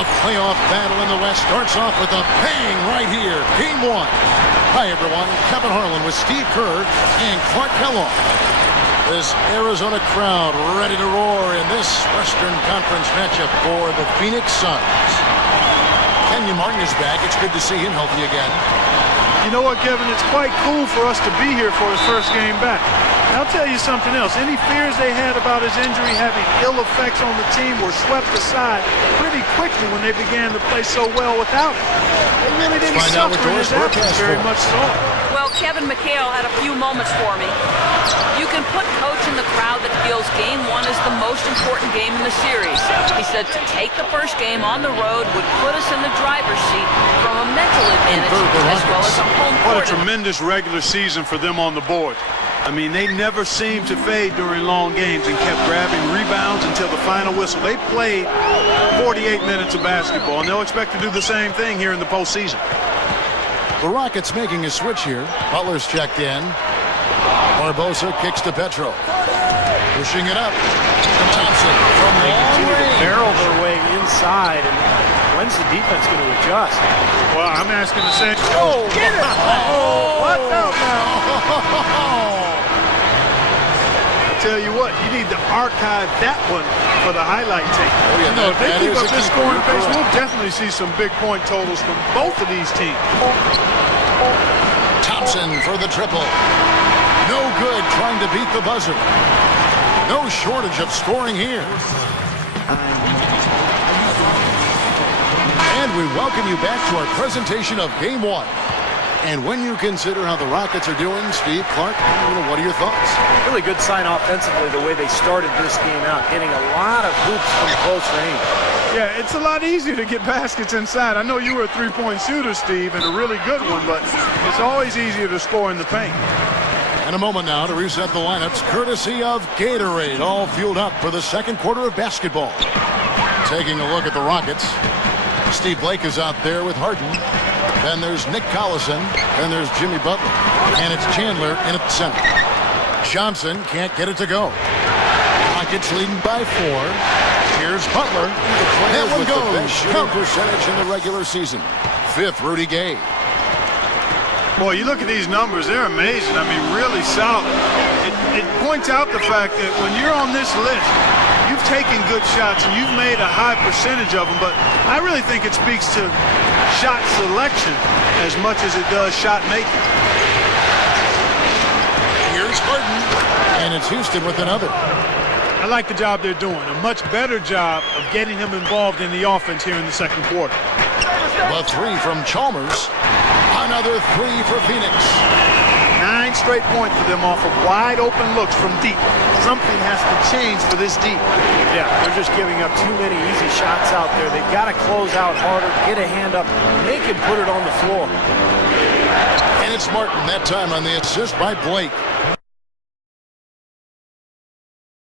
The playoff battle in the West starts off with a bang right here. Game 1. Hi, everyone. Kevin Harlan with Steve Kerr and Clark Kellogg. This Arizona crowd ready to roar in this Western Conference matchup for the Phoenix Suns. Kenyon Martin is back. It's good to see him healthy again. You know what, Kevin? It's quite cool for us to be here for his first game back. I'll tell you something else. Any fears they had about his injury having ill effects on the team were swept aside pretty quickly when they began to play so well without him. They really didn't suffer in his absence very much at all. Well, Kevin McHale had a few moments for me. You can put Coach in the crowd that feels Game 1 is the most important game in the series. He said to take the first game on the road would put us in the driver's seat from a mental advantage as well as a home court. What a tremendous regular season for them on the board. I mean, they never seemed to fade during long games and kept grabbing rebounds until the final whistle. They played 48 minutes of basketball, and they'll expect to do the same thing here in the postseason. The Rockets making a switch here. Butler's checked in. Barbosa kicks to Petro. Pushing it up. Thompson from long range. Barrel their way inside, and when's the defense going to adjust? Well, I'm asking the same. Oh, get it! Oh, what's up now? Tell you what, you need to archive that one for the highlight tape. Oh, yeah, if they keep up this scoring pace, correct. we'll definitely see some big point totals from both of these teams. Thompson for the triple. No good trying to beat the buzzer. No shortage of scoring here. And we welcome you back to our presentation of Game 1. And when you consider how the Rockets are doing, Steve, Clark, what are your thoughts? Really good sign offensively the way they started this game out, getting a lot of hoops from close range. Yeah, it's a lot easier to get baskets inside. I know you were a three-point shooter, Steve, and a really good one, but it's always easier to score in the paint. In a moment now to reset the lineups, courtesy of Gatorade, all fueled up for the second quarter of basketball. Taking a look at the Rockets, Steve Blake is out there with Harden. Then there's Nick Collison. Then there's Jimmy Butler. And it's Chandler in at the center. Johnson can't get it to go. Rockets leading by 4. Here's Butler. That one goes. The best shooting percentage in the regular season. 5th, Rudy Gay. Boy, you look at these numbers, they're amazing. I mean, really solid. It points out the fact that when you're on this list, you've taken good shots and you've made a high percentage of them, but I really think it speaks to shot selection as much as it does shot making. Here's Harden, and it's Houston with another. I like the job they're doing. A much better job of getting him involved in the offense here in the second quarter. The 3 from Chalmers. Another 3 for Phoenix. 9 straight points for them off of wide open looks from deep. Something has to change for this deep. Yeah, they're just giving up too many easy shots out there. They've got to close out harder, get a hand up, make him put it on the floor. And it's Martin that time on the assist by Blake.